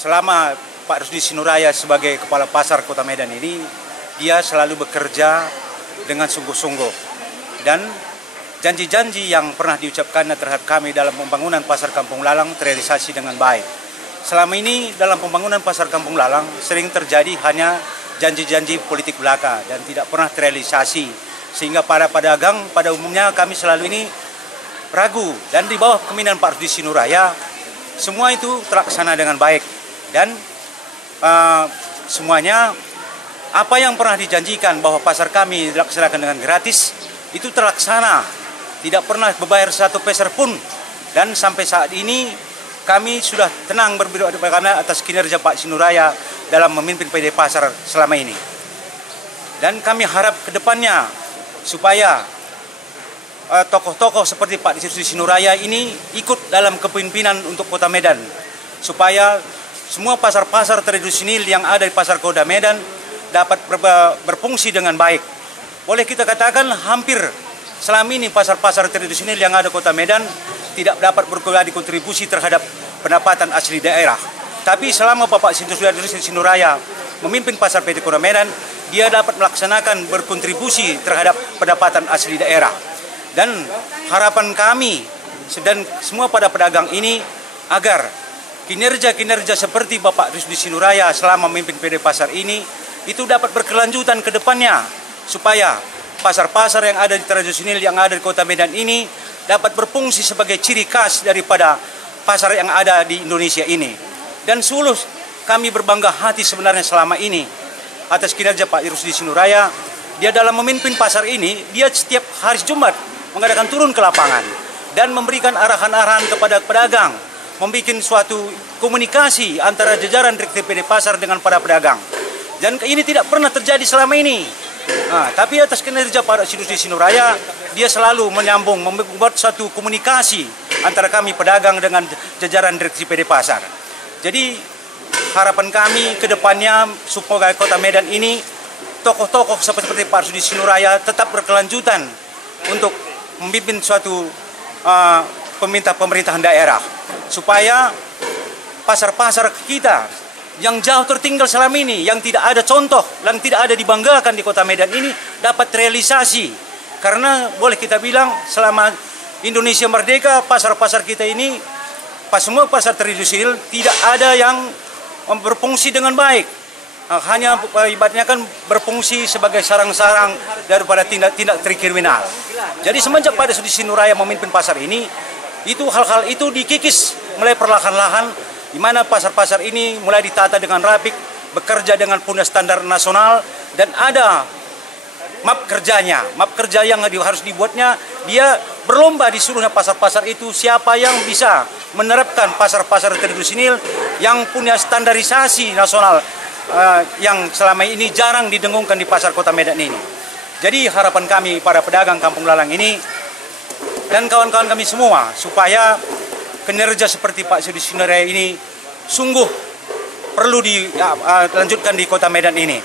selama Pak Rusdi Sinuraya sebagai Kepala Pasar Kota Medan ini, dia selalu bekerja dengan sungguh-sungguh. Dan janji-janji yang pernah diucapkannya terhadap kami dalam pembangunan Pasar Kampung Lalang terrealisasi dengan baik. Selama ini dalam pembangunan Pasar Kampung Lalang sering terjadi hanya janji-janji politik belaka dan tidak pernah terrealisasi. Sehingga para pedagang pada umumnya kami selalu ini ragu. Dan di bawah kepemimpinan Pak Rusdi Sinuraya, semua itu terlaksana dengan baik. Dan semuanya apa yang pernah dijanjikan bahwa pasar kami dilaksanakan dengan gratis, itu terlaksana. Tidak pernah berbayar satu peser pun. Dan sampai saat ini kami sudah tenang berbicara atas kinerja Pak Sinuraya dalam memimpin PD Pasar selama ini. Dan kami harap ke depannya supaya tokoh-tokoh seperti Pak Rusdi Sinuraya ini ikut dalam kepemimpinan untuk Kota Medan. Supaya semua pasar-pasar tradisional yang ada di Pasar Kota Medan dapat berfungsi dengan baik. Boleh kita katakan hampir selama ini pasar-pasar tradisional yang ada di Kota Medan tidak dapat berkontribusi terhadap pendapatan asli daerah. Tapi selama Bapak Rusdi Sinuraya memimpin Pasar PT Kota Medan, dia dapat melaksanakan berkontribusi terhadap pendapatan asli daerah. Dan harapan kami dan semua pada pedagang ini agar kinerja-kinerja seperti Bapak Rusdi Sinuraya selama memimpin PD Pasar ini itu dapat berkelanjutan ke depannya, supaya pasar-pasar yang ada di tradisional yang ada di Kota Medan ini dapat berfungsi sebagai ciri khas daripada pasar yang ada di Indonesia ini. Dan sungguh kami berbangga hati sebenarnya selama ini atas kinerja Pak Rusdi Sinuraya. Dia dalam memimpin pasar ini, dia setiap hari Jumat mengadakan turun ke lapangan dan memberikan arahan-arahan kepada pedagang, membuat suatu komunikasi antara jajaran Direktur PD Pasar dengan para pedagang. Dan ini tidak pernah terjadi selama ini. Tapi atas kinerja Pak Rusdi Sinuraya, dia selalu menyambung, membuat suatu komunikasi antara kami pedagang dengan jajaran Direksi PD Pasar. Jadi harapan kami ke depannya supaya Kota Medan ini tokoh-tokoh seperti Pak Rusdi Sinuraya tetap berkelanjutan untuk memimpin suatu pemerintahan daerah, supaya pasar-pasar kita yang jauh tertinggal selama ini, yang tidak ada contoh, yang tidak ada dibanggakan di Kota Medan ini dapat realisasi. Karena boleh kita bilang selama Indonesia merdeka, pasar-pasar kita ini, semua pasar tradisional tidak ada yang berfungsi dengan baik. Hanya ibaratnya kan berfungsi sebagai sarang-sarang daripada tindak-tindak kriminal. Jadi semenjak Pak Rusdi Sinuraya memimpin pasar ini, itu hal-hal itu dikikis mulai perlahan-lahan, di mana pasar-pasar ini mulai ditata dengan rapi, bekerja dengan punya standar nasional, dan ada map kerjanya. Map kerja yang harus dibuatnya, dia berlomba di seluruh pasar-pasar itu siapa yang bisa menerapkan pasar-pasar tradisional yang punya standarisasi nasional yang selama ini jarang didengungkan di Pasar Kota Medan ini. Jadi harapan kami para pedagang Kampung Lalang ini dan kawan-kawan kami semua, supaya kinerja seperti Pak Rusdi Sinuraya ini sungguh perlu dilanjutkan di Kota Medan ini.